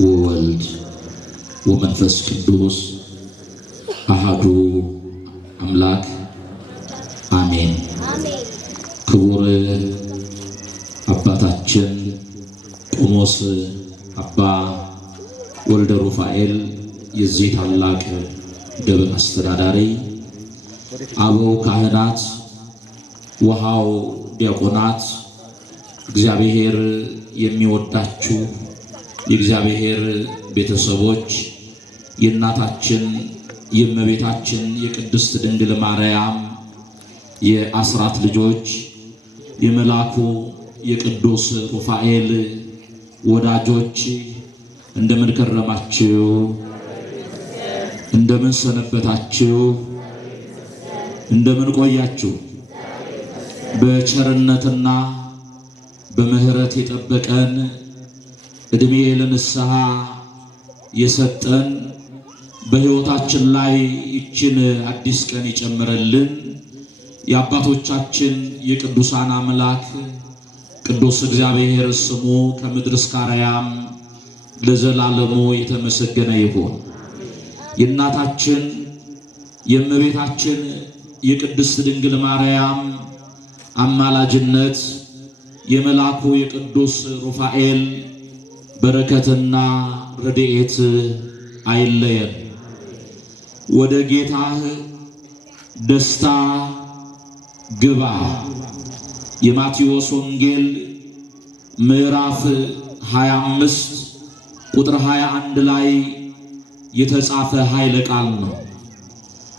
ወወልድ ወመንፈስ ቅዱስ አሐዱ አምላክ አሜን። ክቡር አባታችን ቆሞስ አባ ወልደ ሩፋኤል የዚህ ታላቅ ደብር አስተዳዳሪ፣ አበው ካህናት፣ ወሃው ዲያቆናት፣ እግዚአብሔር የሚወዳችሁ የእግዚአብሔር ቤተሰቦች፣ የእናታችን የእመቤታችን የቅድስት ድንግል ማርያም የአስራት ልጆች፣ የመላኩ የቅዱስ ሩፋኤል ወዳጆች እንደምን ከረማችሁ? እንደምን ሰነበታችሁ? እንደምን ቆያችሁ? በቸርነትና በምህረት የጠበቀን እድሜ ለንስሐ የሰጠን በሕይወታችን ላይ ይችን አዲስ ቀን የጨመረልን የአባቶቻችን የቅዱሳን አምላክ ቅዱስ እግዚአብሔር ስሙ ከምድር እስከ አርያም ለዘላለሙ የተመሰገነ ይሁን። የእናታችን የእመቤታችን የቅድስት ድንግል ማርያም አማላጅነት የመላኩ የቅዱስ ሩፋኤል በረከትና ረድኤት አይለየን። ወደ ጌታህ ደስታ ግባ። የማቴዎስ ወንጌል ምዕራፍ 25 ቁጥር 21 ላይ የተጻፈ ኃይለ ቃል ነው።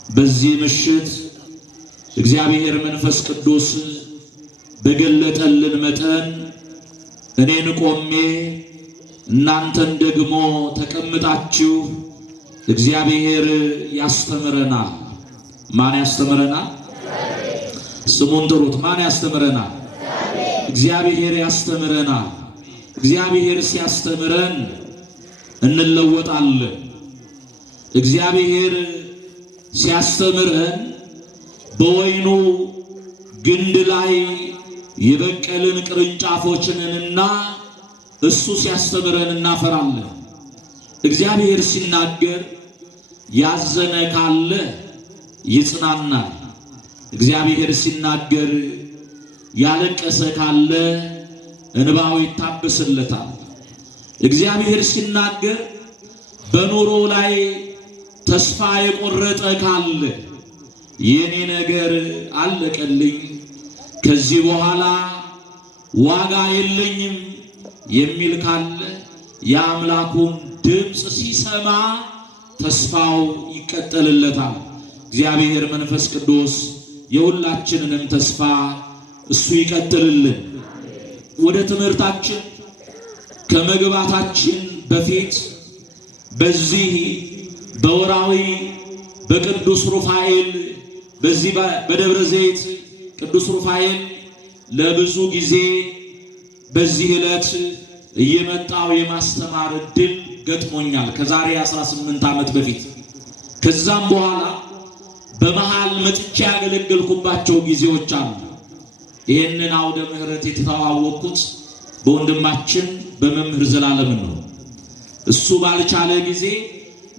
በዚህ ምሽት እግዚአብሔር መንፈስ ቅዱስ በገለጠልን መጠን እኔን ቆሜ እናንተን ደግሞ ተቀምጣችሁ እግዚአብሔር ያስተምረናል። ማን ያስተምረናል? ስሙን ጥሩት። ማን ያስተምረናል? እግዚአብሔር ያስተምረናል። እግዚአብሔር ሲያስተምረን እንለወጣለን። እግዚአብሔር ሲያስተምረን በወይኑ ግንድ ላይ የበቀልን ቅርንጫፎችንና እሱ ሲያስተምረን እናፈራለን። እግዚአብሔር ሲናገር ያዘነ ካለ ይጽናናል። እግዚአብሔር ሲናገር ያለቀሰ ካለ እንባው ይታበስለታል። እግዚአብሔር ሲናገር በኑሮ ላይ ተስፋ የቆረጠ ካለ የኔ ነገር አለቀልኝ፣ ከዚህ በኋላ ዋጋ የለኝም የሚል ካለ የአምላኩን ድምፅ ሲሰማ ተስፋው ይቀጠልለታል። እግዚአብሔር መንፈስ ቅዱስ የሁላችንንም ተስፋ እሱ ይቀጥልልን። ወደ ትምህርታችን ከመግባታችን በፊት በዚህ በወራዊ በቅዱስ ሩፋኤል በዚህ በደብረ ዘይት ቅዱስ ሩፋኤል ለብዙ ጊዜ በዚህ ዕለት እየመጣው የማስተማር ዕድል ገጥሞኛል ከዛሬ 18 ዓመት በፊት። ከዛም በኋላ በመሃል መጥቻ ያገለገልኩባቸው ጊዜዎች አሉ። ይህንን አውደ ምሕረት የተተዋወቅኩት በወንድማችን በመምህር ዘላለም ነው። እሱ ባልቻለ ጊዜ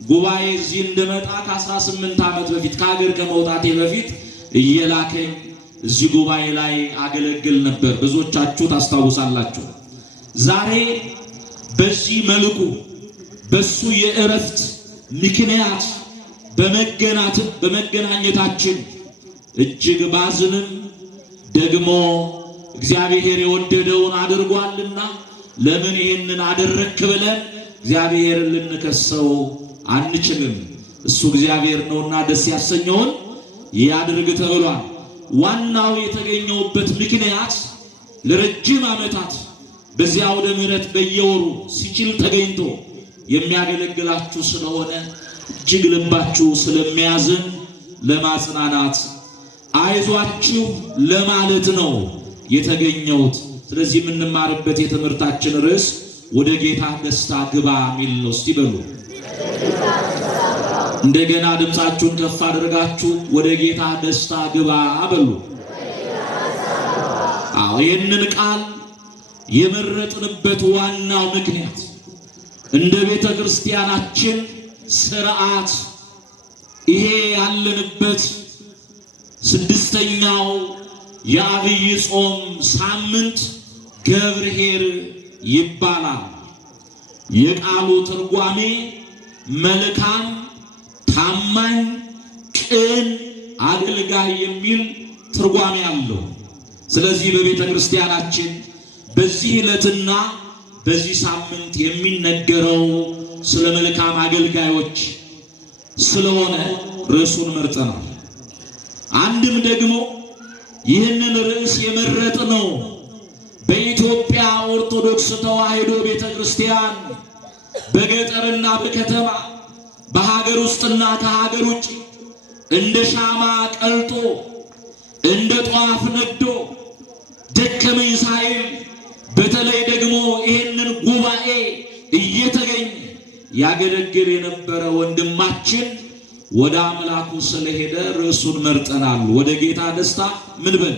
ጉባኤ እዚህ እንደመጣ ከ18 ዓመት በፊት ከሀገር ከመውጣቴ በፊት እየላከኝ እዚህ ጉባኤ ላይ አገለግል ነበር። ብዙዎቻችሁ ታስታውሳላችሁ። ዛሬ በዚህ መልኩ በሱ የእረፍት ምክንያት በመገናኘታችን እጅግ ባዝንም ደግሞ እግዚአብሔር የወደደውን አድርጓልና ለምን ይህንን አደረክ ብለን እግዚአብሔርን ልንከሰው አንችልም። እሱ እግዚአብሔር ነውና ደስ ያሰኘውን ያድርግ ተብሏል። ዋናው የተገኘውበት ምክንያት ለረጅም ዓመታት በዚያ አውደ ምሕረት በየወሩ ሲችል ተገኝቶ የሚያገለግላችሁ ስለሆነ እጅግ ልባችሁ ስለሚያዝን ለማጽናናት አይዟችሁ ለማለት ነው የተገኘሁት። ስለዚህ የምንማርበት የትምህርታችን ርዕስ ወደ ጌታ ደስታ ግባ የሚል ነው። እስቲ በሉ እንደገና ድምፃችሁን ከፍ አድርጋችሁ ወደ ጌታ ደስታ ግባ በሉ። አዎ ይህንን ቃል የመረጥንበት ዋናው ምክንያት እንደ ቤተ ክርስቲያናችን ሥርዓት ይሄ ያለንበት ስድስተኛው የአብይ ጾም ሳምንት ገብርኄር ይባላል። የቃሉ ትርጓሜ መልካም፣ ታማኝ፣ ቅን፣ አገልጋይ የሚል ትርጓሜ አለው። ስለዚህ በቤተ ክርስቲያናችን በዚህ ዕለትና በዚህ ሳምንት የሚነገረው ስለ መልካም አገልጋዮች ስለሆነ ርዕሱን መርጠናል። አንድም ደግሞ ይህንን ርዕስ የመረጥነው በኢትዮጵያ ኦርቶዶክስ ተዋሕዶ ቤተ ክርስቲያን በገጠርና በከተማ በሀገር ውስጥና ከሀገር ውጭ እንደ ሻማ ቀልጦ እንደ ጧፍ ነዶ ደከመኝ ሳይል በተለይ ደግሞ ይህንን ጉባኤ እየተገኘ ያገለግል የነበረ ወንድማችን ወደ አምላኩ ስለሄደ ርዕሱን መርጠናል። ወደ ጌታ ደስታ ምን በል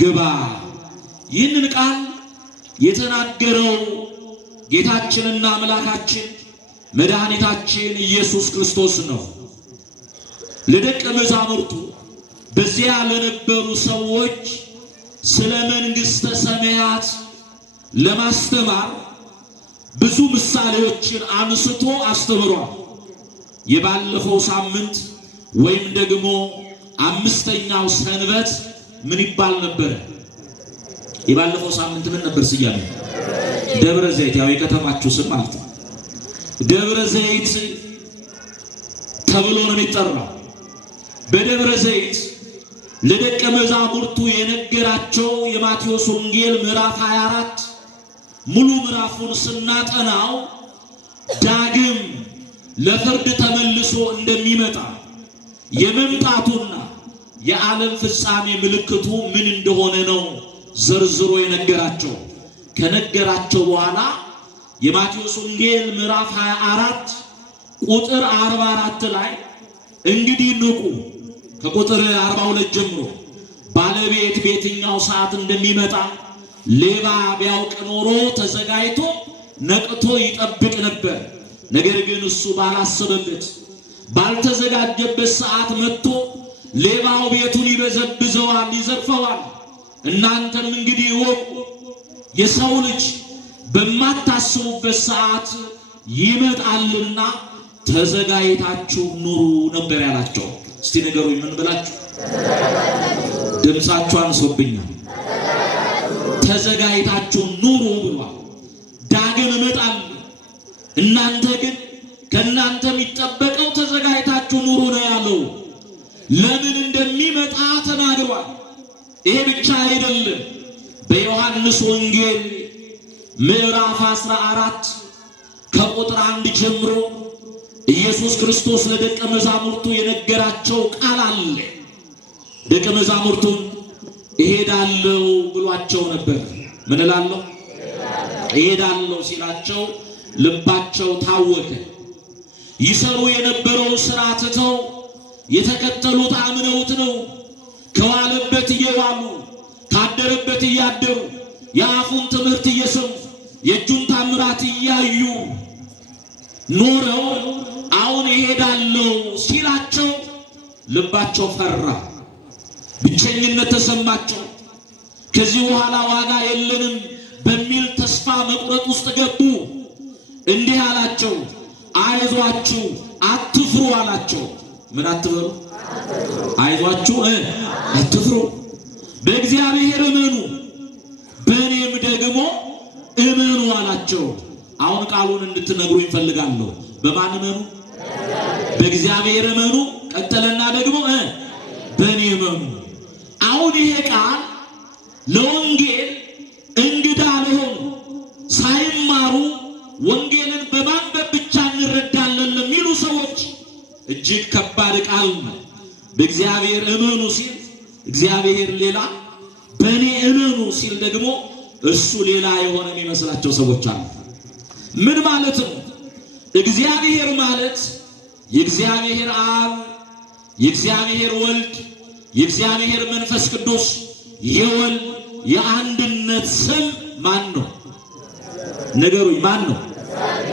ግባ። ይህንን ቃል የተናገረው ጌታችንና አምላካችን መድኃኒታችን ኢየሱስ ክርስቶስ ነው። ለደቀ መዛሙርቱ በዚያ ለነበሩ ሰዎች ስለ መንግሥተ ሰማያት ለማስተማር ብዙ ምሳሌዎችን አንስቶ አስተምሯል። የባለፈው ሳምንት ወይም ደግሞ አምስተኛው ሰንበት ምን ይባል ነበር? የባለፈው ሳምንት ምን ነበር ስያሜ? ደብረ ዘይት። ያው የከተማችሁ ስም ማለት ነው። ደብረ ዘይት ተብሎ ነው የሚጠራው። በደብረ ዘይት ለደቀ መዛሙርቱ የነገራቸው የማቴዎስ ወንጌል ምዕራፍ 24 ሙሉ ምዕራፉን ስናጠናው ዳግም ለፍርድ ተመልሶ እንደሚመጣ የመምጣቱና የዓለም ፍጻሜ ምልክቱ ምን እንደሆነ ነው ዘርዝሮ የነገራቸው። ከነገራቸው በኋላ የማቴዎስ ወንጌል ምዕራፍ 24 ቁጥር 44 ላይ እንግዲህ ንቁ፣ ከቁጥር 42 ጀምሮ ባለቤት በየትኛው ሰዓት እንደሚመጣ ሌባ ቢያውቅ ኖሮ ተዘጋጅቶ ነቅቶ ይጠብቅ ነበር። ነገር ግን እሱ ባላሰበበት ባልተዘጋጀበት ሰዓት መጥቶ ሌባው ቤቱን ይበዘብዘዋል፣ ይዘርፈዋል። እናንተም እንግዲህ ወቁ፣ የሰው ልጅ በማታስቡበት ሰዓት ይመጣልና ተዘጋጅታችሁ ኑሩ ነበር ያላቸው። እስቲ ንገሩኝ፣ ምን ብላችሁ? ድምፃችሁ አንሶብኛል። ተዘጋጅታችሁ ኑሩ ብሏል። ዳግም እመጣለሁ፣ እናንተ ግን ከእናንተ የሚጠበቀው ተዘጋጅታችሁ ኑሩ ነው ያለው። ለምን እንደሚመጣ ተናግሯል። ይሄ ብቻ አይደለም። በዮሐንስ ወንጌል ምዕራፍ 14 ከቁጥር 1 ጀምሮ ኢየሱስ ክርስቶስ ለደቀ መዛሙርቱ የነገራቸው ቃል አለ። ደቀ መዛሙርቱን እሄዳለሁ ብሏቸው ነበር። ምን እላለሁ? እሄዳለሁ ሲላቸው ልባቸው ታወከ። ይሰሩ የነበረው ሥራ ትተው የተከተሉት አምነውት ነው። ከዋለበት እየዋሉ ካደረበት እያደሩ የአፉን ትምህርት እየሰሙ የእጁን ታምራት እያዩ ኖረው አሁን እሄዳለሁ ሲላቸው ልባቸው ፈራ፣ ብቸኝነት ተሰማቸው። ከዚህ በኋላ ዋጋ የለንም በሚል ተስፋ መቁረጥ ውስጥ ገቡ። እንዲህ አላቸው፣ አይዟችሁ አትፍሩ አላቸው። ምን አትበሉ? አይዟችሁ አትፍሩ፣ በእግዚአብሔር እመኑ፣ በእኔም ደግሞ እመኑ አላቸው። አሁን ቃሉን እንድትነግሩ ይፈልጋለሁ። በማን እመኑ? በእግዚአብሔር እመኑ። ቀጠለና ደግሞ በእኔ እመኑ። አሁን ይሄ ቃል ለወንጌል እንግዳ ለሆኑ ሳይማሩ ወንጌልን በማንበብ ብቻ እንረዳለን ለሚሉ ሰዎች እጅግ ከባድ ቃል ነው። በእግዚአብሔር እመኑ ሲል እግዚአብሔር ሌላ፣ በእኔ እመኑ ሲል ደግሞ እሱ ሌላ የሆነ የሚመስላቸው ሰዎች አሉ። ምን ማለት ነው? እግዚአብሔር ማለት የእግዚአብሔር አብ፣ የእግዚአብሔር ወልድ፣ የእግዚአብሔር መንፈስ ቅዱስ የወልድ የአንድነት ስም ማን ነው? ነገሩኝ። ማን ነው?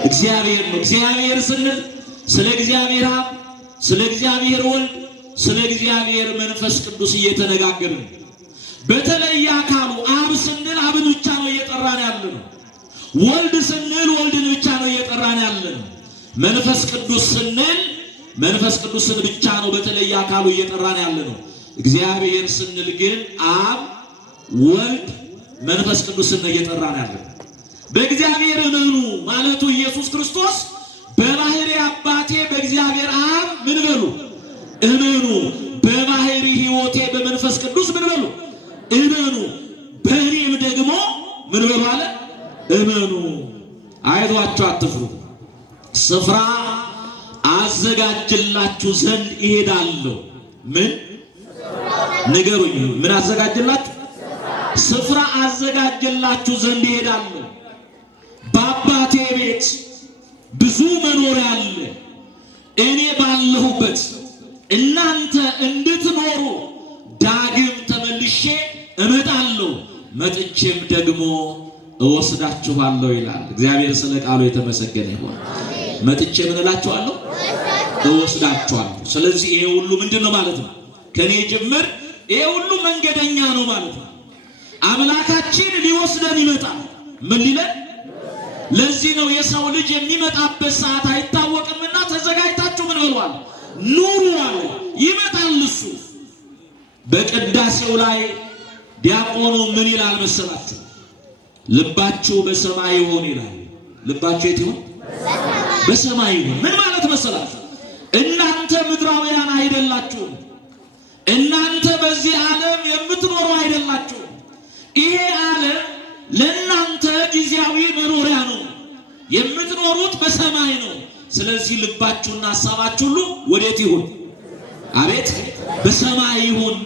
እግዚአብሔር ነው። እግዚአብሔር ስንል ስለ እግዚአብሔር አብ፣ ስለ እግዚአብሔር ወልድ፣ ስለ እግዚአብሔር መንፈስ ቅዱስ እየተነጋገርን በተለየ አካሉ አብ ስንል አብን ብቻ ነው እየጠራን ያለነው። ወልድ ስንል ወልድን ብቻ ነው እየጠራን ያለነው። መንፈስ ቅዱስ ስንል መንፈስ ቅዱስን ብቻ ነው በተለየ አካሉ እየጠራን ያለነው። እግዚአብሔር ስንል ግን አብ፣ ወልድ፣ መንፈስ ቅዱስን ነው እየጠራን ያለነው። በእግዚአብሔር እመኑ ማለቱ ኢየሱስ ክርስቶስ በባህሪ አባቴ በእግዚአብሔር አብ ምን በሉ እመኑ፣ በባህሪ ሕይወቴ በመንፈስ ቅዱስ ምን በሉ እመኑ፣ በእኔም ደግሞ ምን በሉ አለ እመኑ። አይዟችሁ አትፍሩ፣ ስፍራ አዘጋጅላችሁ ዘንድ እሄዳለሁ። ምን ንገሩኝ? ምን አዘጋጅላችሁ? ስፍራ አዘጋጅላችሁ ዘንድ እሄዳለሁ። በአባቴ ቤት ብዙ መኖሪያ አለ። እኔ ባለሁበት እናንተ እንድትኖሩ ዳግም ተመልሼ እመጣለሁ፣ መጥቼም ደግሞ እወስዳችኋለሁ ይላል እግዚአብሔር። ስለ ቃሉ የተመሰገነ ይሁን። መጥቼ ምን እላችኋለሁ? እወስዳችኋለሁ። ስለዚህ ይሄ ሁሉ ምንድነው ማለት ነው? ከኔ ጅምር ይሄ ሁሉ መንገደኛ ነው ማለት ነው። አምላካችን ሊወስደን ይመጣል። ምን ሊለን? ለዚህ ነው የሰው ልጅ የሚመጣበት ሰዓት አይታወቅምና ተዘጋጅታችሁ ምን በሏል? ኑሩ አለ። ይመጣል እሱ። በቅዳሴው ላይ ዲያቆኑ ምን ይላል መሰላችሁ? ልባችሁ በሰማይ ይሁን ይላል። ልባችሁ የት ይሁን? በሰማይ ይሁን። ምን ማለት መሰላችሁ? እናንተ ምድራውያን አይደላችሁም። እናንተ በዚህ ዓለም የምትኖሩ አይደላችሁም። ይሄ ዓለም ለእናንተ ጊዜያዊ መኖሪያ ነው። የምትኖሩት በሰማይ ነው። ስለዚህ ልባችሁና ሐሳባችሁ ሁሉ ወዴት ይሁን? አቤት በሰማይ ይሁን።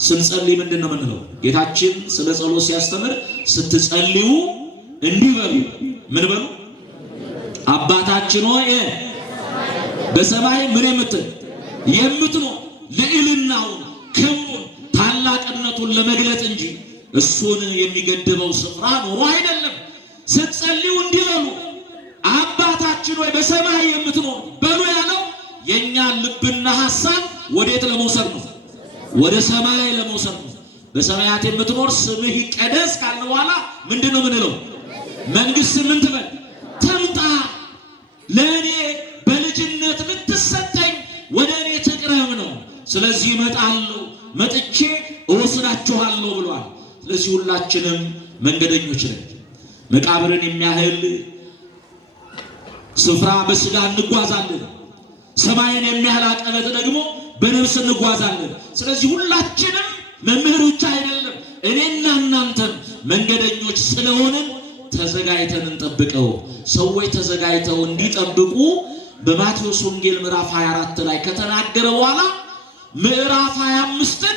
ስንጸልይ ምንድን ነው የምንለው? ጌታችን ስለ ጸሎት ሲያስተምር ስትጸልዩ እንዲህ በሉ። ምን በሉ? አባታችን ሆይ በሰማይ ምን የምትኖር ልዕልናውን፣ ክብሩን፣ ታላቅነቱን ለመግለጥ እንጂ እሱን የሚገድበው ስፍራ ኖሮ አይደለም። ስትጸልዩ እንዲህ በሉ። አባታችን ሆይ በሰማይ የምትኖር በሉ ያለው የእኛን ልብና ሐሳብ ወዴት ለመውሰድ ነው? ወደ ሰማይ ለመውሰድ ነው። በሰማያት የምትኖር ስምህ ይቀደስ ካልን በኋላ ምንድን ነው ምንለው? መንግስት ምን ትበል ትምጣ፣ ለእኔ በልጅነት ልትሰጠኝ ወደ እኔ ትቅረብ ነው። ስለዚህ እመጣለሁ፣ መጥቼ እወስዳችኋለሁ ብሏል። ስለዚህ ሁላችንም መንገደኞች ነን። መቃብርን የሚያህል ስፍራ በስጋ እንጓዛለን። ሰማይን የሚያህል አቀበት ደግሞ በነፍስ እንጓዛለን። ስለዚህ ሁላችንም መምህሮች አይደለም፣ እኔና እናንተም መንገደኞች ስለሆንን ተዘጋጅተን እንጠብቀው። ሰዎች ተዘጋጅተው እንዲጠብቁ በማቴዎስ ወንጌል ምዕራፍ 24 ላይ ከተናገረ በኋላ ምዕራፍ 25ን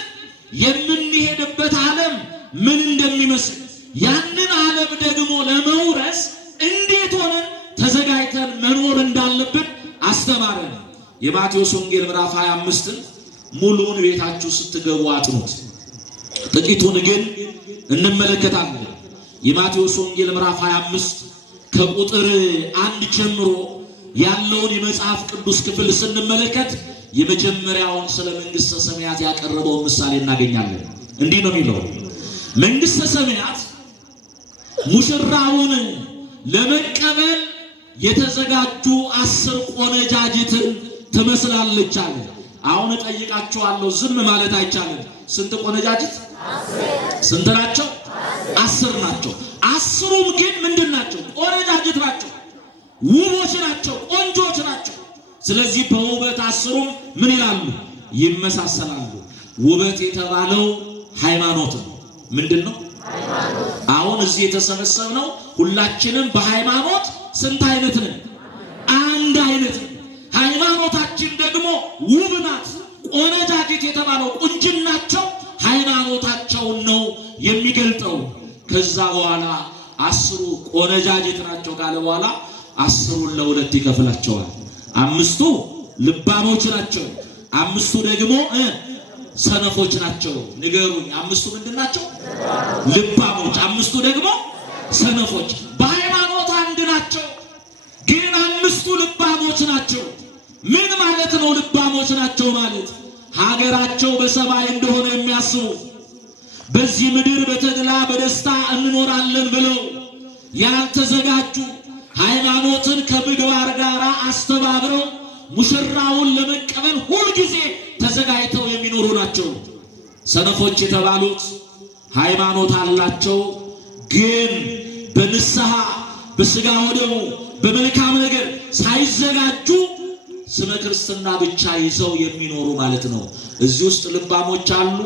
የምንሄድበት ዓለም ምን እንደሚመስል ያንን ዓለም ደግሞ ለመውረስ እንዴት ሆነን ተዘጋጅተን መኖር እንዳለብን አስተማረን። የማቴዎስ ወንጌል ምዕራፍ 25ን ሙሉውን ቤታችሁ ስትገቡ አጥኑት። ጥቂቱን ግን እንመለከታለን። የማቴዎስ ወንጌል ምዕራፍ 25 ከቁጥር 1 ጀምሮ ያለውን የመጽሐፍ ቅዱስ ክፍል ስንመለከት የመጀመሪያውን ስለ መንግስተ ሰማያት ያቀረበውን ምሳሌ እናገኛለን። እንዲህ ነው የሚለው፣ መንግስተ ሰማያት ሙሽራውን ለመቀበል የተዘጋጁ 10 ቆነጃጅትን ትመስላለች አለ። አሁን እጠይቃችኋለሁ፣ ዝም ማለት አይቻልም። ስንት ቆነጃጅት? 10። ስንት ናቸው? 10 ናቸው። 10ሩም ግን ምንድን ናቸው? ቆነጃጅት ናቸው። ውቦች ናቸው፣ ቆንጆች ናቸው። ስለዚህ በውበት 10ሩም ምን ይላሉ? ይመሳሰላሉ። ውበት የተባለው ሃይማኖት ነው። ምንድን ነው? አሁን እዚህ የተሰበሰብነው ሁላችንም በሃይማኖት ስንት አይነት ነን? አንድ አይነት ነን። ሃይማኖታችን ደግሞ ውብ ናት። ቆነጃጅት የተባለው ቁንጅናቸው ሃይማኖታቸውን ነው የሚገልጠው። ከዛ በኋላ 10ሩ ቆነጃጅት ናቸው ካለ በኋላ 10ን ለሁለት ይከፍላቸዋል። 5ቱ ልባሞች ናቸው፣ 5ቱ ደግሞ ሰነፎች ናቸው። ንገሩኝ፣ 5ቱ ምንድን ናቸው? ልባሞች፣ 5ቱ ደግሞ ሰነፎች። በሃይማኖት አንድ ናቸው፣ ግን 5ቱ ልባሞች ናቸው። ምን ማለት ነው ልባሞች ናቸው ማለት? ሀገራቸው በሰማይ እንደሆነ የሚያስቡ በዚህ ምድር በተድላ በደስታ እንኖራለን ብለው ያልተዘጋጁ ሃይማኖትን ከምግባር ጋር አስተባብረው ሙሽራውን ለመቀበል ሁልጊዜ ተዘጋጅተው የሚኖሩ ናቸው። ሰነፎች የተባሉት ሃይማኖት አላቸው፣ ግን በንስሐ በስጋ ወደሙ በመልካም ነገር ሳይዘጋጁ ስመ ክርስትና ብቻ ይዘው የሚኖሩ ማለት ነው። እዚህ ውስጥ ልባሞች አሉ፣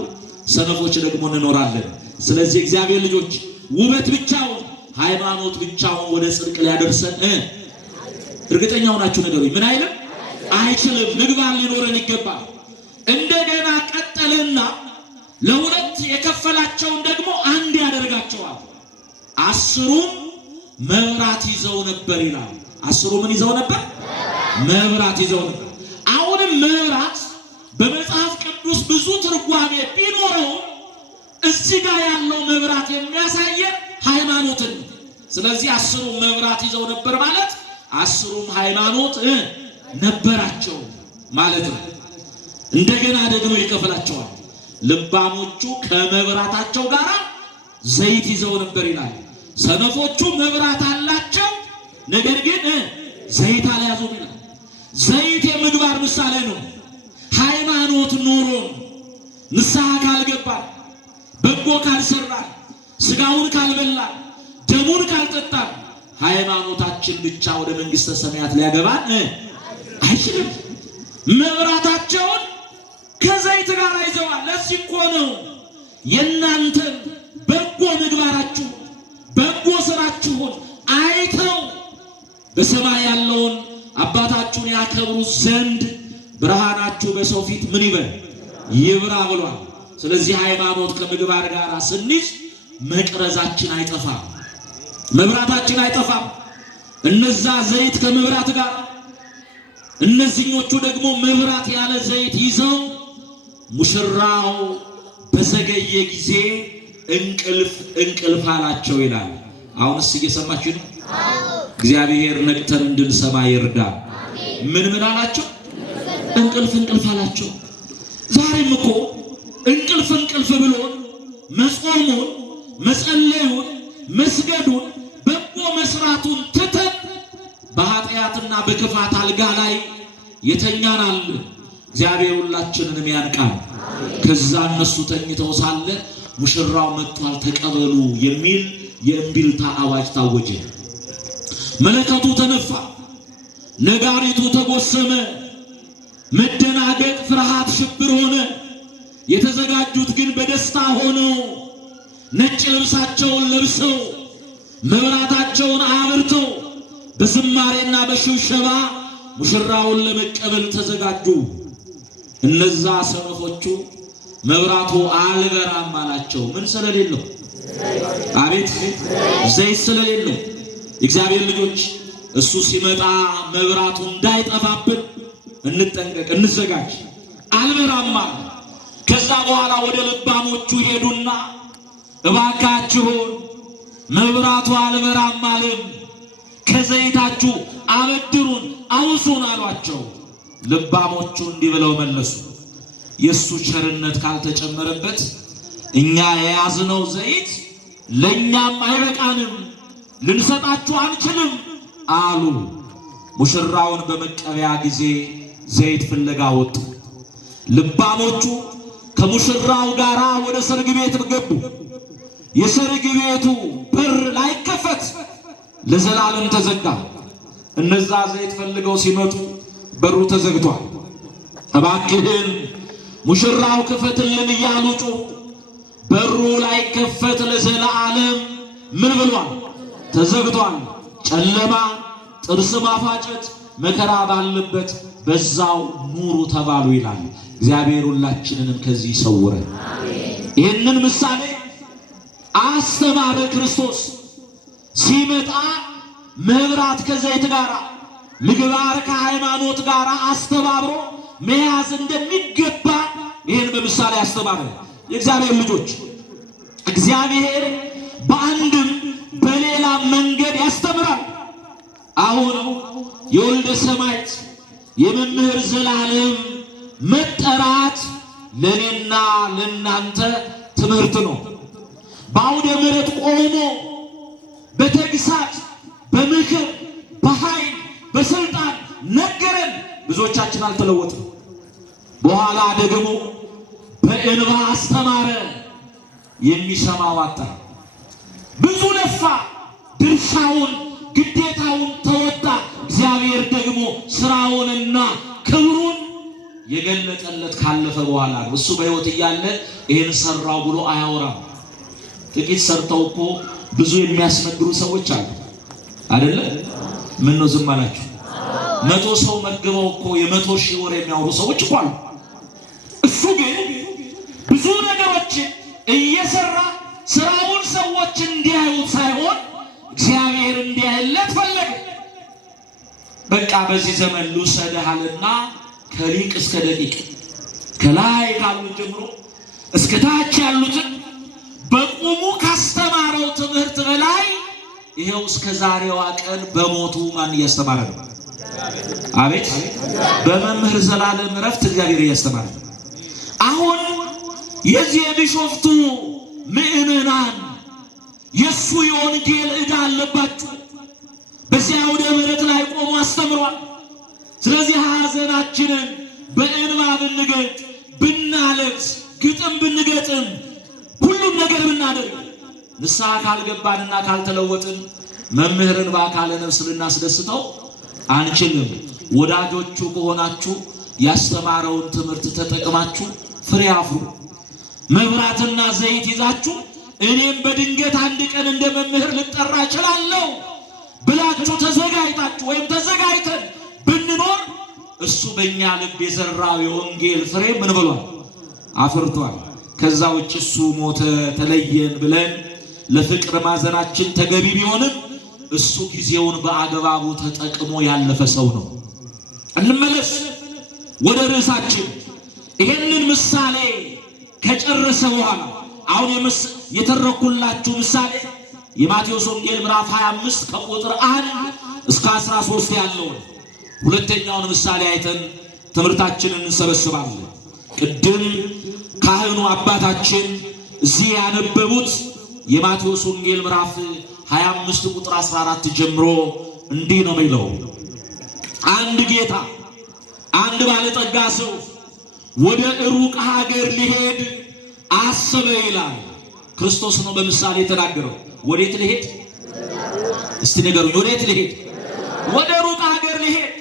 ሰነፎች ደግሞ እንኖራለን። ስለዚህ እግዚአብሔር ልጆች ውበት ብቻውን ሃይማኖት ብቻውን ወደ ጽድቅ ሊያደርሰን እርግጠኛው ናችሁ ነገሩኝ ምን አይልም አይችልም። ምግባር ሊኖረን ይገባል። እንደገና ቀጠልና ለሁለት የከፈላቸውን ደግሞ አንድ ያደርጋቸዋል። 10ሩም መብራት ይዘው ነበር ይላል። 10ሩ ምን ይዘው ነበር? መብራት ይዘው ነበር። አሁንም መብራት በመጽሐፍ ቅዱስ ብዙ ትርጓሜ ቢኖረው እዚህ ጋር ያለው መብራት የሚያሳየን ሃይማኖትን። ስለዚህ 10ሩ መብራት ይዘው ነበር ማለት 10ሩም ሃይማኖት ነበራቸው ማለት ነው። እንደገና ደግሞ ይከፍላቸዋል። ልባሞቹ ከመብራታቸው ጋር ዘይት ይዘው ነበር ይላል። ሰነፎቹ መብራት አላቸው፣ ነገር ግን ዘይት አልያዙም ይላል። ዘይት የምግባር ምሳሌ ነው። ሃይማኖት ኖሮን ንስሐ ካልገባን በጎ ካልሰራን ስጋውን ካልበላን ደሙን ካልጠጣን ሃይማኖታችን ብቻ ወደ መንግስተ ሰማያት ሊያገባን አይችልም። መብራታቸውን ከዘይት ጋር ይዘዋል። ለዚህ እኮ ነው የእናንተን በጎ ምግባራችሁ በጎ ስራችሁን አይተው በሰማይ ያለውን አባታችሁን ያከብሩ ዘንድ ብርሃናችሁ በሰው ፊት ምን ይበል ይብራ ብሏል። ስለዚህ ሃይማኖት ከምግባር ጋር ስንይዝ መቅረዛችን አይጠፋም፣ መብራታችን አይጠፋም። እነዛ ዘይት ከመብራት ጋር፣ እነዚህኞቹ ደግሞ መብራት ያለ ዘይት ይዘው ሙሽራው በዘገየ ጊዜ እንቅልፍ አላቸው ይላል። አሁንስ እየሰማችሁ ነው? እግዚአብሔር ነቅተን እንድንሰማ ይርዳ። ምን አላቸው? እንቅልፍ አላቸው። ዛሬም እኮ እንቅልፍ ብሎን መጾሙን መጸለዩን መስገዱን በጎ መስራቱን ትተን በኃጢአትና በክፋት አልጋ ላይ የተኛናል። እግዚአብሔር ሁላችንንም ያንቃል። ከዛ እነሱ ተኝተው ሳለ ሙሽራው መጥቷል ተቀበሉ የሚል የእምቢልታ አዋጅ ታወጀ። መለከቱ ተነፋ፣ ነጋሪቱ ተጎሰመ፣ መደናገጥ፣ ፍርሃት፣ ሽብር ሆነ። የተዘጋጁት ግን በደስታ ሆነው ነጭ ልብሳቸውን ለብሰው መብራታቸውን አብርተው በዝማሬና በሽብሸባ ሙሽራውን ለመቀበል ተዘጋጁ። እነዛ ሰነፎቹ መብራቱ አልበራም አላቸው። ምን ስለሌለው? አቤት ዘይት ስለሌለው። እግዚአብሔር ልጆች እሱ ሲመጣ መብራቱ እንዳይጠፋብን እንጠንቀቅ፣ እንዘጋጅ። አልበራም አለ። ከዛ በኋላ ወደ ልባሞቹ ሄዱና እባካችሁን መብራቱ አልበራም አለም፣ ከዘይታችሁ አበድሩን አውሱን አሏቸው። ልባሞቹ እንዲህ ብለው መለሱ፣ የሱ ቸርነት ካልተጨመረበት እኛ የያዝነው ዘይት ለኛም አይበቃንም፣ ልንሰጣችሁ አንችልም አሉ። ሙሽራውን በመቀበያ ጊዜ ዘይት ፍለጋ ወጡ። ልባሞቹ ከሙሽራው ጋር ወደ ሰርግ ቤት ገቡ። የሰርግ ቤቱ በር ላይከፈት ለዘላለም ተዘጋ። እነዛ ዘይት ፈልገው ሲመጡ በሩ ተዘግቷል። እባክህን ሙሽራው ክፈትልን እያሉ ጮሁ። በሩ ላይከፈት ለዘላለም ምን ብሏል? ተዘግቷል። ጨለማ፣ ጥርስ ማፋጨት፣ መከራ ባለበት በዛው ኑሩ ተባሉ ይላል። እግዚአብሔር ሁላችንንም ከዚህ ይሰውረን። ይህንን ምሳሌ አስተማረ ክርስቶስ። ሲመጣ መብራት ከዘይት ጋር ምግባር ከሃይማኖት ጋር አስተባብሮ መያዝ እንደሚገባ ይሄን በምሳሌ ያስተማረ የእግዚአብሔር ልጆች እግዚአብሔር በአንድም በሌላ መንገድ ያስተምራል። አሁን የወልደ ሰማዕት የመምህር ዘላለም መጠራት ለኔና ለናንተ ትምህርት ነው። በአውደ ምሕረት ቆሞ በተግሳጽ በምክር በኃይል በስልጣን ነገረን። ብዙዎቻችን አልተለወጥም። በኋላ ደግሞ በእንባ አስተማረ። የሚሰማው አጣ። ብዙ ለፋ፣ ድርሻውን ግዴታውን ተወጣ። እግዚአብሔር ደግሞ ስራውንና ክብሩን የገለጠለት ካለፈ በኋላ እሱ በሕይወት እያለ ይሄን ሰራው ብሎ አያወራም። ጥቂት ሰርተው እኮ ብዙ የሚያስነግሩ ሰዎች አሉ አይደለ? ምን ነው ዝም አላችሁ? 100 ሰው መግበው እኮ የ100,000 ወር የሚያወሩ ሰዎች እኮ አሉ። እሱ ግን ብዙ ነገሮችን እየሰራ ስራውን ሰዎች እንዲያዩት ሳይሆን እግዚአብሔር እንዲያይለት ፈለገ። በቃ በዚህ ዘመን ልውሰድሃልና ከሊቅ እስከ ደቂቅ ከላይ ካሉት ጀምሮ እስከ ታች ያሉትን በቁሙ ካስተማረው ትምህርት በላይ ይሄው እስከ ዛሬዋ ቀን በሞቱ ማን እያስተማረ ነው? አቤት! በመምህር ዘላለም ዕረፍት እግዚአብሔር እያስተማረ ነው። አሁን የዚህ የቢሾፍቱ ምእመናን የሱ የወንጌል ዕዳ አለባችሁ። በዚያ አውደ ምሕረት ላይ ቆሞ አስተምሯል። ስለዚህ ሐዘናችንን በእንባ ብንገልጥ፣ ብናለቅስ፣ ግጥም ብንገጥም፣ ሁሉም ነገር ብናደርግ ንስሐ ካልገባንና ካልተለወጥን መምህርን በአካለ ነፍስ ልናስደስተው አንችልም። ወዳጆቹ ከሆናችሁ ያስተማረውን ትምህርት ተጠቅማችሁ ፍሬ አፍሩ። መብራትና ዘይት ይዛችሁ እኔም በድንገት አንድ ቀን እንደ መምህር ልጠራ እችላለሁ ብላችሁ ተዘጋጅታችሁ ወይም ተዘጋጅተን ብንኖር እሱ በእኛ ልብ የዘራው የወንጌል ፍሬ ምን ብሏል? አፍርቷል። ከዛ ውጭ እሱ ሞተ ተለየን ብለን ለፍቅር ማዘናችን ተገቢ ቢሆንም እሱ ጊዜውን በአግባቡ ተጠቅሞ ያለፈ ሰው ነው። እንመለስ ወደ ርዕሳችን። ይሄንን ምሳሌ ከጨረሰ በኋላ አሁን የተረኩላችሁ ምሳሌ የማቴዎስ ወንጌል ምዕራፍ 25 ከቁጥር 1 እስከ 13 ያለውን ሁለተኛውን ምሳሌ አይተን ትምህርታችንን እንሰበስባለን። ቅድም ካህኑ አባታችን እዚህ ያነበቡት የማቴዎስ ወንጌል ምዕራፍ 25 ቁጥር 14 ጀምሮ እንዲህ ነው የሚለው። አንድ ጌታ አንድ ባለጠጋ ሰው ወደ ሩቅ ሀገር ሊሄድ አሰበ ይላል። ክርስቶስ ነው በምሳሌ የተናገረው። ወዴት ሊሄድ? እስቲ ንገሩኝ። ወዴት ሊሄድ? ወደ ሩቅ ሀገር ሊሄድ።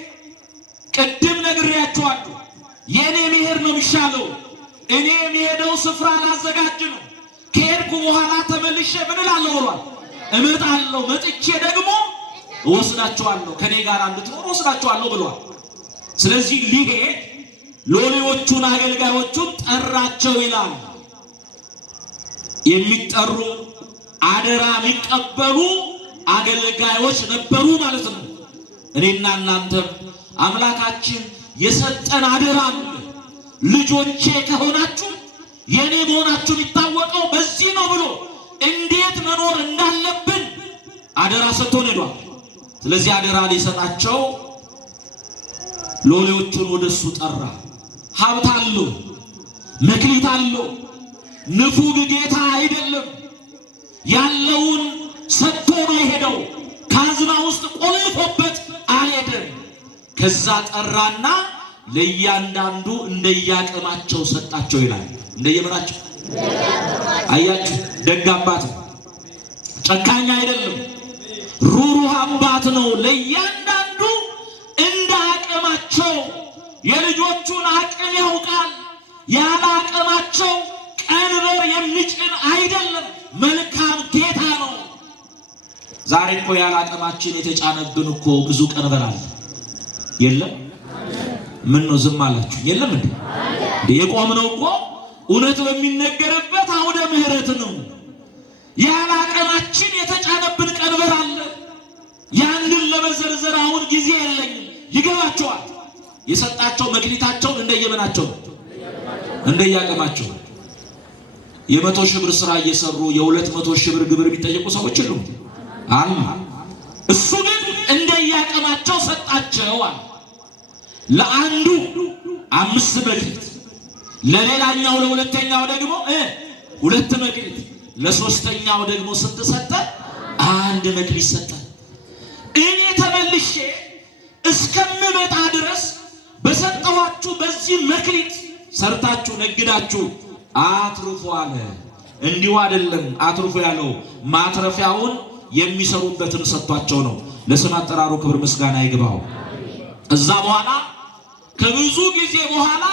ቅድም ነግሬያችኋለሁ። የኔ መሄድ ነው የሚሻለው። እኔ የሚሄደው ስፍራ ላዘጋጅ ነው። ከሄድኩ በኋላ ተመልሼ ምን እላለሁ ብሏል? እመጣለሁ። መጥቼ ደግሞ እወስዳቸዋለሁ፣ ከኔ ጋር እንድትኖሩ እወስዳቸዋለሁ ብሏል። ስለዚህ ሊሄድ ሎሌዎቹን አገልጋዮቹን ጠራቸው ይላል። የሚጠሩ አደራ የሚቀበሉ አገልጋዮች ነበሩ ማለት ነው። እኔና እናንተም አምላካችን የሰጠን አደራ አለ። ልጆቼ ከሆናችሁ የኔ መሆናችሁ የሚታወቀው በዚህ ነው ብሎ እንዴት መኖር እንዳለብን አደራ ሰጥቶን ሄዷል። ስለዚህ አደራ ሊሰጣቸው ሎሌዎቹን ወደሱ ጠራ። ሀብት አለው፣ መክሊት አለው። ንፉግ ጌታ አይደለም። ያለውን ሰጥቶ ነው የሄደው። ካዝና ውስጥ ቆልፎበት አልሄደም። ከዛ ጠራና ለእያንዳንዱ እንደያቀማቸው ሰጣቸው ይላል። እንደየምናቸው አያችሁ፣ ደግ አባት ነው። ጨካኝ አይደለም፣ ሩሩህ አባት ነው። ለእያንዳንዱ እንደ አቅማቸው የልጆቹን አቅም ያውቃል። ያለ አቅማቸው ቀንበር የሚጭን አይደለም። መልካም ጌታ ነው። ዛሬ እኮ ያለ አቅማችን የተጫነብን እኮ ብዙ ቀንበር አለ። የለም? ምን ነው ዝም አላችሁ? የለም እንዴ? የቆምነው እኮ እውነት በሚነገርበት አውደ ምሕረት ነው። ያለ አቅማችን የተጫነብን ቀንበር አለ። ያንን ለመዘርዘር አሁን ጊዜ የለኝም። ይገባቸዋል። የሰጣቸው መክሊታቸውን እንደየመናቸው እንደያቀማቸው 100,000 ብር ስራ እየሰሩ 200,000 ብር ግብር የሚጠየቁ ሰዎች የሉም አሉ። እሱ ግን እንደያቀማቸው ሰጣቸው አለ። ለአንዱ 5 መክሊት፣ ለሌላኛው ለሁለተኛው ደግሞ 2 መክሊት፣ ለሶስተኛው ደግሞ ስንት ሰጠ? 1 መክሊት ሰጠ። እኔ ተመልሼ እስከምመጣ ድረስ በሰጠኋችሁ በዚህ መክሊት ሰርታችሁ ነግዳችሁ አትርፉ አለ። እንዲሁ አይደለም አትርፉ ያለው፣ ማትረፊያውን የሚሰሩበትን ሰጥቷቸው ነው። ለስም አጠራሩ ክብር ምስጋና ይግባው። እዛ በኋላ ከብዙ ጊዜ በኋላ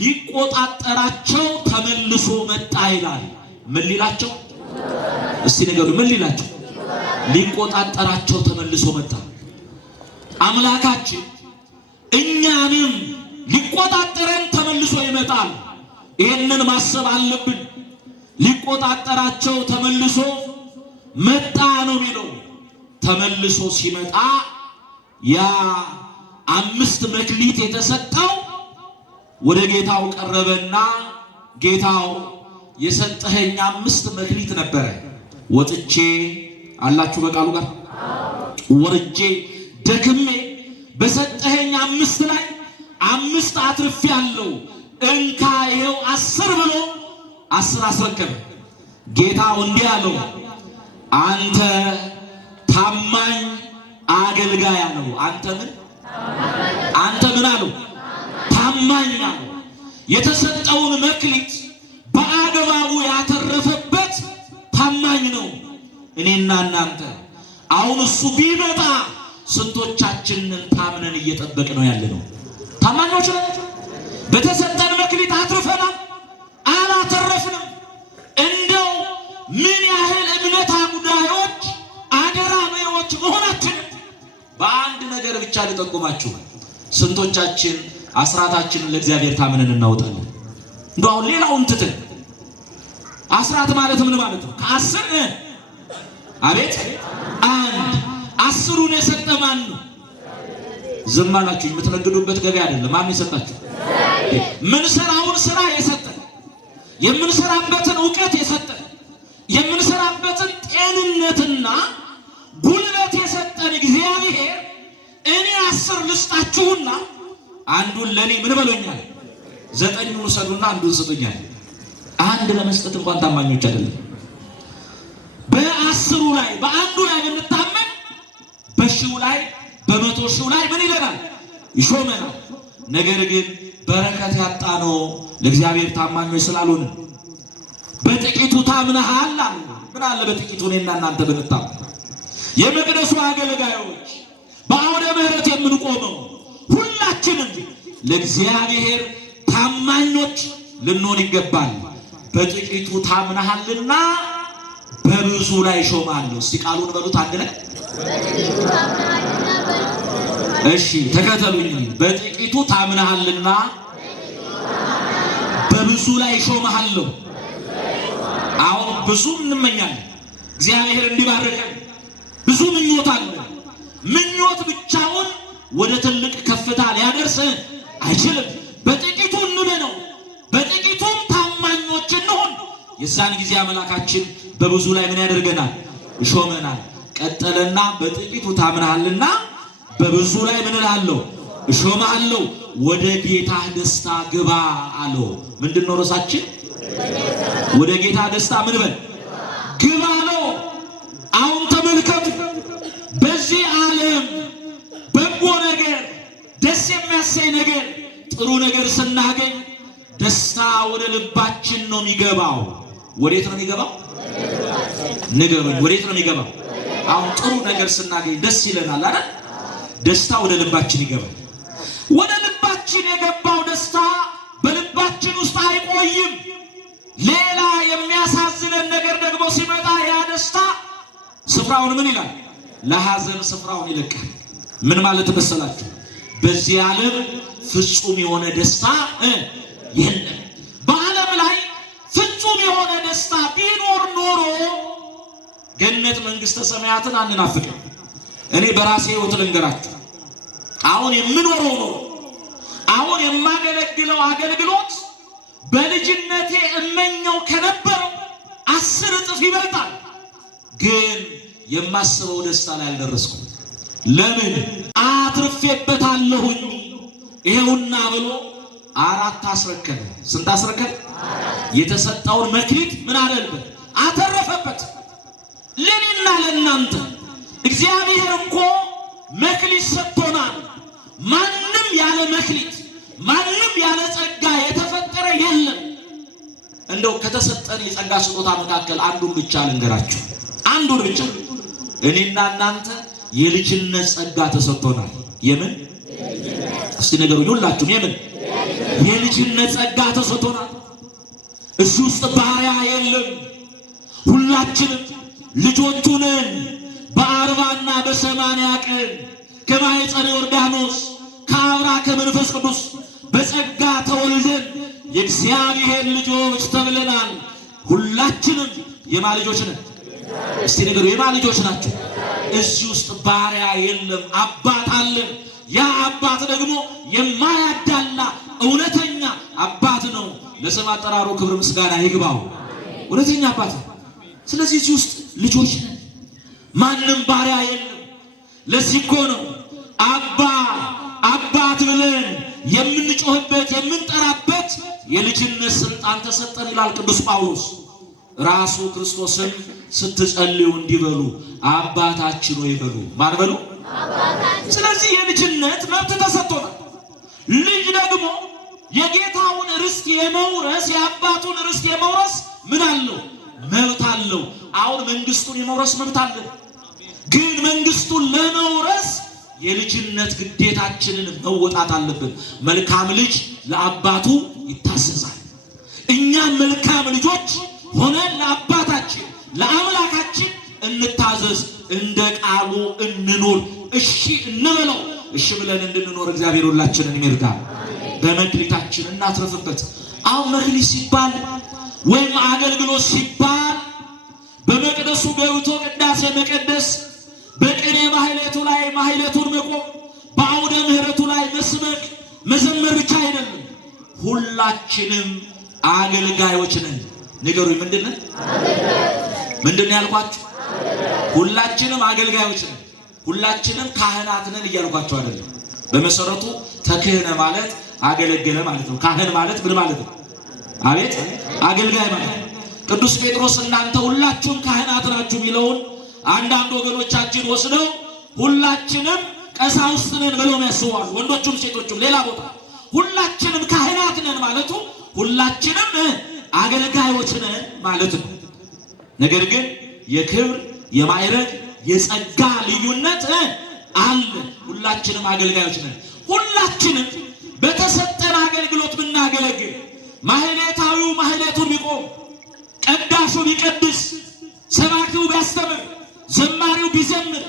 ሊቆጣጠራቸው ተመልሶ መጣ ይላል። ምን ሊላቸው? እስቲ ነገሩ ምን ሊላቸው? ሊቆጣጠራቸው ተመልሶ መጣ። አምላካችን እኛንም ሊቆጣጠረን ተመልሶ ይመጣል። ይሄንን ማሰብ አለብን። ሊቆጣጠራቸው ተመልሶ መጣ ነው የሚለው። ተመልሶ ሲመጣ ያ 5 መክሊት የተሰጠው ወደ ጌታው ቀረበና ጌታው የሰጠኸኝ 5 መክሊት ነበረ፣ ወጥቼ አላችሁ በቃሉ ጋር ወርጄ ደክሜ በሰጠኸኝ 5 ላይ 5 አትርፌያለሁ፣ እንካ ይኸው 10 ብሎ 10 አስረከበ። ጌታው እንዲህ አለው፣ አንተ ታማኝ አገልጋይ አለው። አንተ ምን አለው? ታማኝ አለው። የተሰጠውን መክሊት በአግባቡ ያተረፈበት ታማኝ ነው። እኔና እናንተ አሁን እሱ ቢመጣ ስንቶቻችንን ታምነን እየጠበቅ ነው ያለ ነው? ታማኞች ነን? በተሰጠን መክሊት አትርፈናል? አላተረፍንም? እንደው ምን ያህል እምነት አጉዳዮች አደራ ባዮች መሆናችንን በአንድ ነገር ብቻ ልጠቁማችሁ። ስንቶቻችን አስራታችንን ለእግዚአብሔር ታምነን እናወጣለን? እንደው አሁን ሌላውን ትተን አስራት ማለት ምን ማለት ነው? ከ10 አቤት 10ን የሰጠ ማን ነው? ዝም አላችሁ። የምትነግዱበት ገበያ አይደለም። ማን የሰጣችሁ? ምን ሰራውን ስራ የሰጠ፣ የምንሰራበትን ዕውቀት የሰጠ፣ የምንሰራበትን ጤንነትና ጉልበት የሰጠን እግዚአብሔር እኔ 10 ልስጣችሁና አንዱን ለኔ ምን በሎኛል? 9ን ውሰዱና አንዱን ስጡኛል። አንድ ለመስጠት እንኳን ታማኞች አይደለም። በ10ሩ ላይ በአንዱ ላይ ብንታመን በሺው ላይ በ100 ሺው ላይ ምን ይለናል? ይሾመናል። ነገር ግን በረከት ያጣነው ለእግዚአብሔር ታማኞች ስላልሆነ በጥቂቱ ታምነሃል አለ። ምን አለ በጥቂቱ እኔና እናንተ ብንታመን? የመቅደሱ አገልጋዮች በአውደ ምሕረት የምንቆመው ሁላችንም ለእግዚአብሔር ታማኞች ልንሆን ይገባል። በጥቂቱ ታምነሃልና በብዙ ላይ ሾማለሁ። እስቲ ቃሉን በሉት አንድ ላይ። እሺ ተከተሉኝ። በጥቂቱ ታምነሃልና በብዙ ላይ ሾማለሁ። አሁን ብዙ እንመኛለን እግዚአብሔር እንዲባርከን፣ ብዙ ምኞት አለ። ምኞት ብቻውን ወደ ትልቅ ከፍታ ሊያደርሰን አይችልም። በጥቂቱ እንመነው፣ በጥቂቱም ታማኞች እንሁን። የዛን ጊዜ አምላካችን በብዙ ላይ ምን ያደርገናል? ይሾመናል። ቀጠለና በጥቂቱ ታምናልና በብዙ ላይ ምን እላለሁ? እሾምሃለሁ። ወደ ጌታህ ደስታ ግባ አለው። ምንድነው ርዕሳችን? ወደ ጌታ ደስታ ምን በል ግባ ነው። አሁን ተመልከቱ፣ በዚህ ዓለም በጎ ነገር፣ ደስ የሚያሰኝ ነገር፣ ጥሩ ነገር ስናገኝ ደስታ ወደ ልባችን ነው የሚገባው። ወዴት ነው የሚገባው? ንገሩኝ፣ ወዴት ነው የሚገባው? አሁን ጥሩ ነገር ስናገኝ ደስ ይለናል አይደል? ደስታ ወደ ልባችን ይገባል። ወደ ልባችን የገባው ደስታ በልባችን ውስጥ አይቆይም። ሌላ የሚያሳዝነን ነገር ደግሞ ሲመጣ ያ ደስታ ስፍራውን ምን ይላል? ለሐዘን ስፍራውን ይለቃል። ምን ማለት መሰላችሁ? በዚህ ዓለም ፍጹም የሆነ ደስታ የለም። በዓለም ላይ ፍጹም የሆነ ደስታ ቢኖር ኖሮ ገነት መንግስተ ሰማያትን አንናፍቅም። እኔ በራሴ ሕይወት ልንገራችሁ። አሁን የምኖረው ነው አሁን የማገለግለው አገልግሎት በልጅነቴ እመኘው ከነበረው 10 እጥፍ ይበልጣል። ግን የማስበው ደስታ ላይ አልደረስኩም። ለምን? አትርፌበታለሁኝ ይሄውና ብሎ 4 አስረከበ። ስንት አስረከበ? የተሰጠውን መክሊት ምን አለበት? አተረፈበት። ለኔና ለእናንተ እግዚአብሔር እኮ መክሊት ሰጥቶናል። ማንም ያለ መክሊት ማንም ያለ ጸጋ የተፈጠረ የለም። እንደው ከተሰጠን የጸጋ ስጦታ መካከል አንዱን ብቻ ልንገራችሁ። አንዱን ብቻ። እኔና እናንተ የልጅነት ጸጋ ተሰጥቶናል። የምን? እስቲ ነገሩኝ ሁላችሁም። የምን? የልጅነት ጸጋ ተሰጥቶናል። እዚህ ውስጥ ባሪያ የለም። ሁላችንም ልጆቹ ነን። በ40 እና በ80 ቀን ከማኅፀነ ዮርዳኖስ ከአብራ ከመንፈስ ቅዱስ በጸጋ ተወልደን የእግዚአብሔር ልጆች ተብለናል። ሁላችንም የማ ልጆች ነን? እስቲ ነገሩ የማ ልጆች ናቸው? እዚህ ውስጥ ባሪያ የለም። አባት አለን። ያ አባት ደግሞ የማያዳላ እውነተኛ አባት ነው። ለስም አጠራሩ ክብር ምስጋና ይግባው። እውነተኛ አባት ነው። ስለዚህ እዚህ ውስጥ ልጆች ነን። ማንም ባሪያ የለም። ለዚህ እኮ ነው አባት ብለን የምንጮህበት የምንጠራበት የልጅነት ስልጣን ተሰጠን ይላል ቅዱስ ጳውሎስ። ራሱ ክርስቶስን ስትጸልዩ እንዲበሉ አባታችን ሆይ በሉ። ማን በሉ? አባታችን። ስለዚህ የልጅነት መብት ተሰጥቶናል። ልጅ ደግሞ የጌታውን ርስት የመውረስ የአባቱን ርስት የመውረስ ምን አለው? መብት አለው። አሁን መንግስቱን የመውረስ መብት አለው። ግን መንግስቱን ለመውረስ የልጅነት ግዴታችንን መወጣት አለብን። መልካም ልጅ ለአባቱ ይታዘዛል። እኛም መልካም ልጆች ሆነን ለአባታችን ለአምላካችን እንታዘዝ፣ እንደ ቃሉ እንኑር፣ እሺ እንበለው። እሺ ብለን እንድንኖር እግዚአብሔር ሁላችንን ይርዳል። በመክሊታችን እናትረፍበት። አሁን መክሊት ሲባል ወይም አገልግሎት ሲባል በመቅደሱ ገብቶ ቅዳሴ መቀደስ፣ በቅኔ ማህሌቱ ላይ ማህሌቱን መቆም፣ በአውደ ምሕረቱ ላይ መስበክ መዘመር ብቻ አይደለም። ሁላችንም አገልጋዮች ነን። ንገሩኝ፣ ምንድነው? ምንድነው ያልኳችሁ? ሁላችንም አገልጋዮች ነን። ሁላችንም ካህናት ነን እያልኳችሁ አይደለም። በመሰረቱ ተክህነ ማለት አገለገለ ማለት ነው። ካህን ማለት ምን ማለት ነው? አቤት አገልጋይ ማለት ነው። ቅዱስ ጴጥሮስ እናንተ ሁላችሁም ካህናት ናችሁ የሚለውን አንዳንድ ወገኖቻችን ወስደው ሁላችንም ቀሳውስት ነን ብለው ያስባሉ። ወንዶቹም ሴቶቹም ሌላ ቦታ ሁላችንም ካህናት ነን ማለቱ ሁላችንም አገልጋዮች ነን ማለት ነው። ነገር ግን የክብር የማዕረግ የጸጋ ልዩነት አለ። ሁላችንም አገልጋዮች ነን። ሁላችንም በተሰጠን አገልግሎት ብናገለግል ማህሌታዊው ማህሌቱን ቢቆም፣ ቀዳሹ ቢቀድስ፣ ሰባኪው ቢያስተምር፣ ዘማሪው ቢዘምር፣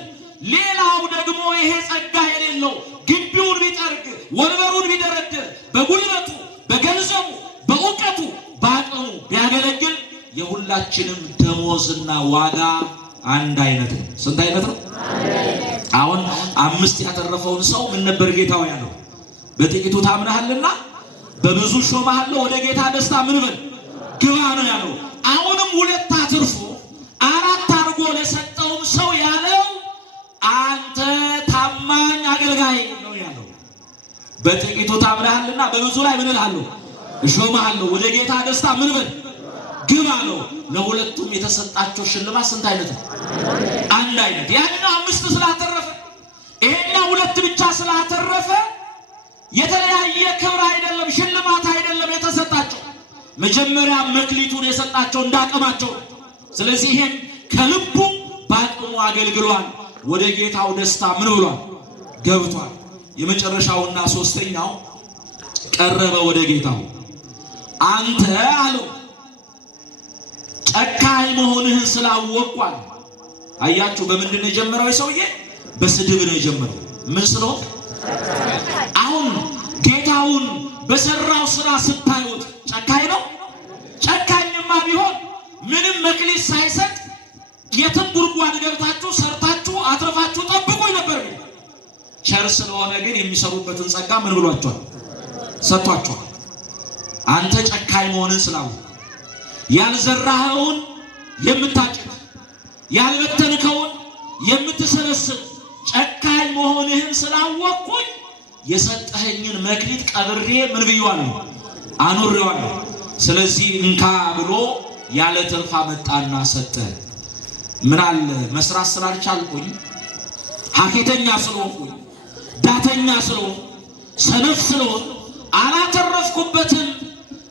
ሌላው ደግሞ ይሄ ጸጋ የሌለው ግቢውን ቢጠርግ፣ ወንበሩን ቢደረድር፣ በጉልበቱ በገንዘቡ በእውቀቱ በአቅሙ ቢያገለግል የሁላችንም ደሞዝና ዋጋ አንድ አይነት ነው። ስንት አይነት ነው? አሁን 5 ያተረፈውን ሰው ምን ነበር ጌታው ያለው? በጥቂቱ ታምናሃልና በብዙ ሾመሃለሁ፣ ወደ ጌታ ደስታ ምን በል ግባ ነው ያለው። አሁንም 2 አትርፎ 4 አድርጎ ለሰጠውም ሰው ያለው አንተ ታማኝ አገልጋይ ነው ያለው። በጥቂቱ ታምናሃልና በብዙ ላይ ምን እልሃለሁ እሾመሃለሁ፣ ወደ ጌታ ደስታ ምን በል ግባ ነው። ለሁለቱም የተሰጣቸው ሽልማት ስንት አይነት ነው? አንድ አይነት። ያንና 5 ስላተረፈ ይሄና 2 ብቻ ስላተረፈ የተለያየ ክብር አይደለም፣ ሽልማት አይደለም የተሰጣቸው። መጀመሪያ መክሊቱን የሰጣቸው እንዳቀማቸው። ስለዚህ ይሄን ከልቡ ባቅሙ አገልግሏል፣ ወደ ጌታው ደስታ ምን ብሏል ገብቷል። የመጨረሻውና 3ኛው ቀረበ ወደ ጌታው። አንተ አለው ጨካኝ መሆንህን ስላወቅኳል። አያችሁ፣ በምንድን ነው የጀመረው? ሰውዬ በስድብ ነው የጀመረው። ምን ስለሆነ? አሁን ጌታውን በሰራው ስራ ስታዩት ጨካኝ ነው? ጨካኝማ ቢሆን ምንም መክሊት ሳይሰጥ የትም ጉድጓድ ገብታችሁ ሰርታችሁ አትርፋችሁ ጠብቁኝ ቸር ስለሆነ ግን የሚሰሩበትን ጸጋ ምን ብሏቸዋል? ሰጥቷቸዋል። አንተ ጨካኝ መሆንን ስላወቅ ያልዘራኸውን የምታጭድ ያልበተንከውን የምትሰበስብ ጨካኝ መሆንህን ስላወቅኩኝ የሰጠኸኝን መክሊት ቀብሬ ምን ብየዋለሁ? አኖሬዋለሁ። ስለዚህ እንካ ብሎ ያለ ትርፍ መጣና ሰጠ። ምን አለ መስራት ስላልቻልኩኝ ሐኬተኛ ስለሆንኩኝ ዳተኛ ስለሆንኩ ሰነፍ ስለሆንኩ አላተረፍኩበትም፣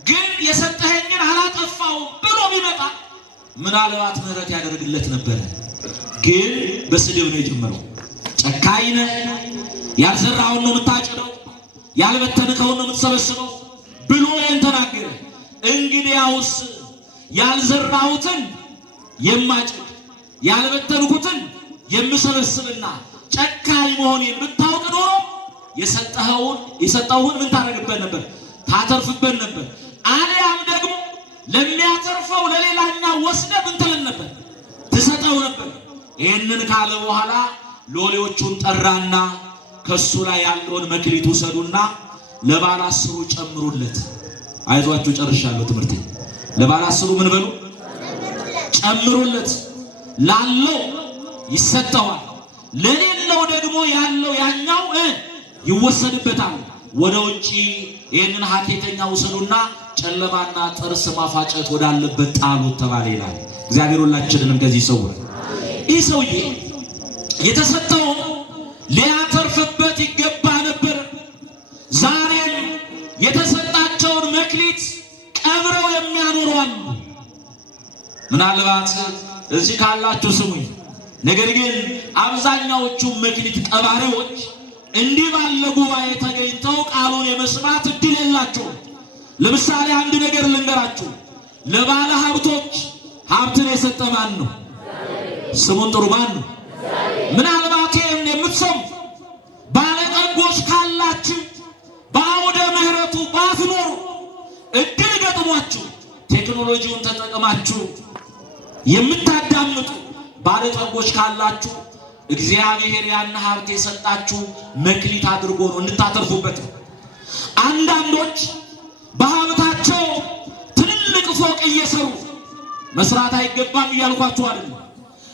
ግን የሰጠኸኝን አላጠፋውም ብሎ ቢመጣ ምናልባት ምህረት ያደርግለት ነበር። ግን በስድብ ነው የጀመረው። ጨካኝ ነህ፣ ያልዘራኸውን ነው የምታጭደው፣ ያልበተንከውን ነው የምትሰበስበው ብሎ ተናገረ። እንግዲያውስ ያልዘራሁትን የማጭድ ያልበተንኩትን የምሰበስብና ጨካኝ መሆኔን ብታውቅ ኖሮ የሰጠኸውን ምን ታደርግበት ነበር? ታተርፍበት ነበር። አልያም ደግሞ ለሚያተርፈው ለሌላኛው ወስደህ ምን ትል ነበር? ትሰጠው ነበር። ይህንን ካለ በኋላ ሎሌዎቹን ጠራና ከሱ ላይ ያለውን መክሊት ውሰዱና ለባለ አስሩ ጨምሩለት። አይዟችሁ ጨርሻለሁ ትምህርቴ። ለባለ አስሩ ምን በሉ? ጨምሩለት። ላለው ይሰጠዋል፣ ለሌለው ደግሞ ያለው ያኛው ይወሰድበታል። ወደ ውጪ ይህንን ሐኬተኛ ውሰዱና ጨለማና ጥርስ ማፋጨት ወዳለበት ጣሉት ተባለ ይላል። እግዚአብሔር ሁላችንንም ከዚህ ይሰውር። ይህ ሰውዬ የተሰጠውን ሊያተርፍበት ይገባ ነበር። ዛሬም የተሰጣቸውን መክሊት ቀብረው የሚያኖሩ አሉ። ምናልባት እዚህ ካላችሁ ስሙኝ። ነገር ግን አብዛኛዎቹ መክሊት ቀባሪዎች እንዲህ ባለ ጉባኤ ተገኝተው ቃሉን የመስማት እድል የላቸውም። ለምሳሌ አንድ ነገር ልንገራችሁ። ለባለ ሀብቶች ሀብትን የሰጠ ማን ነው? ስሙን ጥሩ። ማን ነው? ምናልባት ይህን የምትሰሙ ባለጠጎች ካላችሁ በአውደ ምሕረቱ ባትኖሩ እድል ገጥሟችሁ ቴክኖሎጂውን ተጠቅማችሁ የምታዳምጡ ባለጠጎች ካላችሁ እግዚአብሔር ያን ሀብት የሰጣችሁ መክሊት አድርጎ ነው እንድታተርፉበት። አንዳንዶች በሀብታቸው ትልልቅ ፎቅ እየሰሩ መስራት አይገባም እያልኳችሁ አይደለም።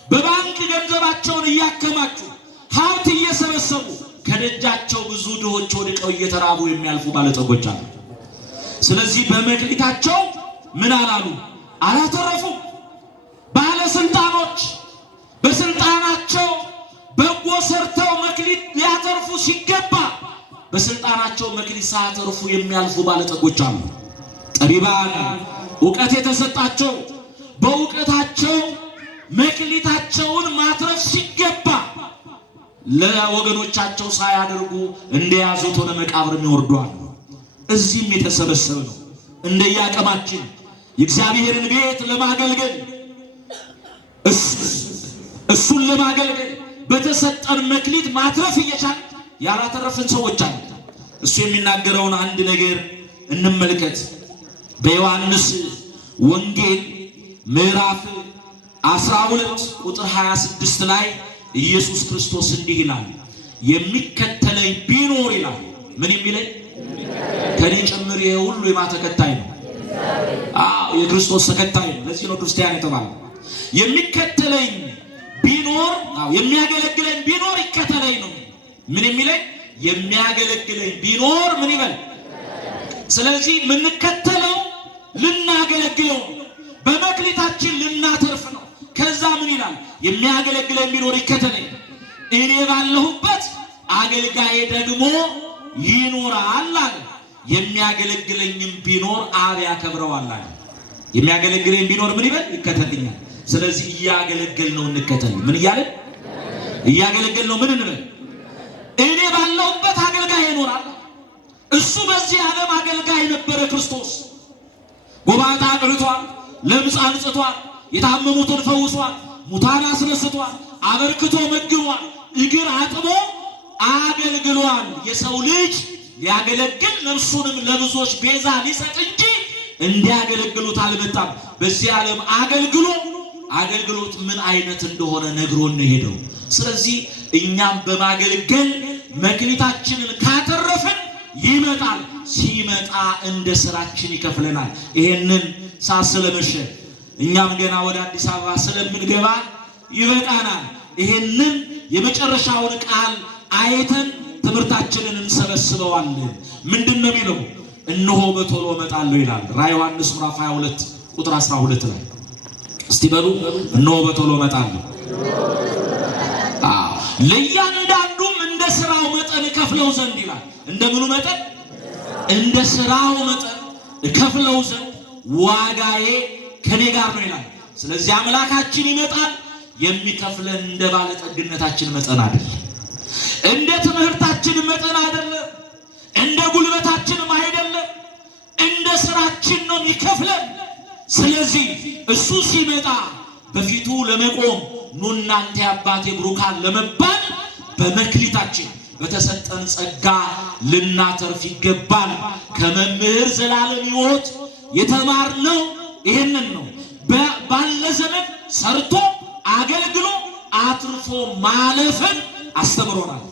በባንክ ገንዘባቸውን እያከማችሁ ሀብት እየሰበሰቡ ከደጃቸው ብዙ ድሆች ወድቀው እየተራቡ የሚያልፉ ባለጠጎች አሉ። ስለዚህ በመክሊታቸው ምን አላሉ? አላተረፉም። ባለስልጣኖች በስልጣናቸው በጎ ሰርተው መክሊት ሊያተርፉ ሲገባ በስልጣናቸው መክሊት ሳያተርፉ የሚያልፉ ባለጠጎች አሉ። ጠቢባን ዕውቀት የተሰጣቸው በዕውቀታቸው መክሊታቸውን ማትረፍ ሲገባ ለወገኖቻቸው ሳያደርጉ እንደያዙት ወደ መቃብር የሚወርዱ አሉ። እዚህም የተሰበሰበ ነው። እንደያቀማችን የእግዚአብሔርን ቤት ለማገልገል እሱን ለማገልገል በተሰጠን መክሊት ማትረፍ እየቻል ያላተረፍን ሰዎች አሉ። እሱ የሚናገረውን አንድ ነገር እንመልከት። በዮሐንስ ወንጌል ምዕራፍ 12 ቁጥር 26 ላይ ኢየሱስ ክርስቶስ እንዲህ ይላል፣ የሚከተለኝ ቢኖር ይላል። ምን የሚለኝ? ከኔ ጭምር ይሄ ሁሉ የማ ተከታይ ነው? የክርስቶስ ተከታይ ነው። ለዚህ ነው ክርስቲያን የተባለው። የሚከተለኝ ቢኖር የሚያገለግለኝ ቢኖር ይከተለኝ ነው። ምን የሚለኝ? የሚያገለግለኝ ቢኖር ምን ይበል? ስለዚህ የምንከተለው ልናገለግለው በመክሊታችን ልናተርፍ ነው። ከዛ ምን ይላል? የሚያገለግለኝ ቢኖር ይከተለኝ፣ እኔ ባለሁበት አገልጋዬ ደግሞ ይኖራል አለ። የሚያገለግለኝም ቢኖር አብ ያከብረዋል አለ። የሚያገለግለኝ ቢኖር ምን ይበል? ይከተልኛል። ስለዚህ እያገለገል ነው እንከተል። ምን እያለን እያገለገል ነው? ምን እንበል? እኔ ባለሁበት አገልጋይ ይኖራል። እሱ በዚህ ዓለም አገልጋይ ነበረ። ክርስቶስ ጎባጣ አቅርቷል፣ ለምጽ አንጽቷል፣ የታመሙትን ፈውሷል፣ ሙታን አስነስቷል፣ አበርክቶ መግቧል፣ እግር አጥቦ አገልግሏል። የሰው ልጅ ሊያገለግል ነፍሱንም ለብዙዎች ቤዛ ሊሰጥ እንጂ እንዲያገለግሉት አልመጣም። በዚህ ዓለም አገልግሎት ምን አይነት እንደሆነ ነግሮን ሄደው። ስለዚህ እኛም በማገልገል መክሊታችንን ካተረፈን ይመጣል። ሲመጣ እንደ ስራችን ይከፍለናል። ይሄንን ሳስለመሸ እኛም ገና ወደ አዲስ አበባ ስለምንገባ ይበቃናል። ይሄንን የመጨረሻውን ቃል አይተን ትምህርታችንን እንሰበስበዋለን። ምንድነው የሚለው? እነሆ በቶሎ እመጣለሁ ይላል ራዕየ ዮሐንስ ምዕራፍ 22 ቁጥር 12 ላይ። እስቲ በሉ እነሆ በቶሎ እመጣለሁ። ለእያንዳንዱም እንደ ስራው መጠን እከፍለው ዘንድ ይላል። እንደምኑ መጠን? እንደ ስራው መጠን እከፍለው ዘንድ ዋጋዬ ከኔ ጋር ነው ይላል። ስለዚህ አምላካችን ይመጣል። የሚከፍለን እንደ ባለጠግነታችን መጠን አይደለም፣ እንደ ትምህርታችን መጠን አይደለም፣ እንደ ጉልበታችንም አይደለም፣ እንደ ስራችን ነው የሚከፍለን። ስለዚህ እሱ ሲመጣ በፊቱ ለመቆም ኑ እናንተ የአባቴ ብሩካን ለመባል በመክሊታችን በተሰጠን ጸጋ ልናተርፍ ይገባል። ከመምህር ዘላለም ሕይወት የተማርነው ይሄንን ነው። ባለ ዘመን ሰርቶ አገልግሎ አትርፎ ማለፍን አስተምሮናል።